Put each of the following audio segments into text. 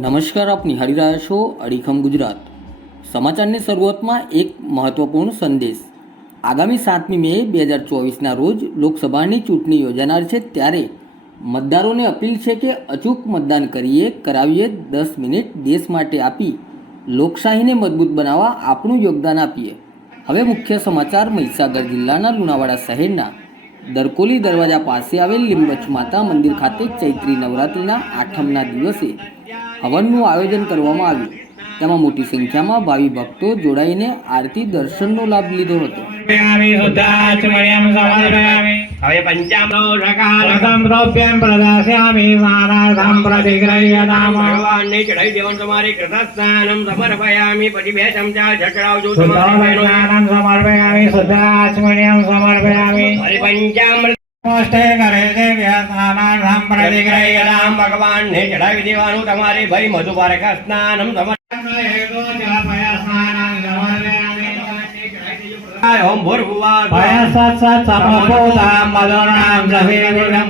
નમસ્કાર, આપ નિહાળી રહ્યા છો અડીખમ ગુજરાત. સમાચારની શરૂઆતમાં એક મહત્વપૂર્ણ સંદેશ. આગામી સાતમી મે બે હજાર ચોવીસના રોજ લોકસભાની ચૂંટણી યોજાનાર છે ત્યારે મતદારોને અપીલ છે કે અચૂક મતદાન કરીએ, કરાવીએ દસ મિનિટ દેશ માટે આપી લોકશાહીને મજબૂત બનાવવા આપણું યોગદાન આપીએ. હવે મુખ્ય સમાચાર મહીસાગર જિલ્લાના લુણાવાડા શહેરના દરકોલી દરવાજા પાસે આવેલ લીંબચ માતા મંદિર ખાતે ચૈત્રી નવરાત્રિના આઠમના દિવસે હવનનું આયોજન કરવામાં આવ્યું. તેમાં મોટી સંખ્યામાં ભાવિ ભક્તો જોડાઈને આરતી દર્શનનો લાભ લીધો હતો. હવે ભગવાનને ચડાવી દેવાનું તમારે કૃતસ્નાનમ સમર્પયામિ પછી બે ચમચા ઝટડાવજો તમારી બહેનોએ. શુદ્ધાસ્નાનં સમર્પયામિ શુદ્ધાચમણ્યં સમર્પયામિ પંચામૃત કરે સ્નાનાર્થં પ્રતિગ્રહ્યતામ ભગવાનને ચડાવી દેવાનું તમારે ભાઈ મધુપારક સ્નાનમ. ઓમ ભૂર્ભુવઃ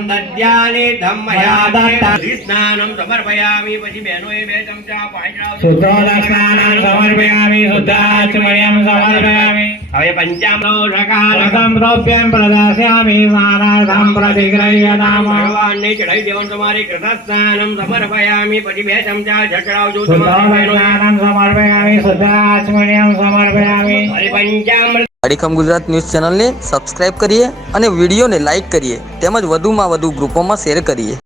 દદ્યાનિ ધમ્મયામિ. સ્નાનમ સમર્પયામિ પછી બહેનોએ બે ચમચા પાણી સ્નાન સમર્પયામિ શુદ્ધાચમણ્યં સમર્પયામિ હવે પંચામૃતકાલકમ રથમ દ્રવ્યં પ્રદાસ્યામિ સ્નાનાર્થં પ્રતિગ્રહ્યતામ ભગવાનને ચડાવી દેવાનું તમારે કૃતસ્નાનમ સમર્પયામિ પછી બે ચમચા ઝટડાવજો તમારી. સમર્પયામિ શુદ્ધાચમણ્યં સમર્પયામિ. હવે પંચામૃત અડીખમ ગુજરાત ન્યૂઝ ચેનલને સબસ્ક્રાઇબ કરીએ અને વિડીયોને લાઇક કરીએ. તેમજ વધુમાં વધુ ગ્રુપોમાં શેર કરીએ.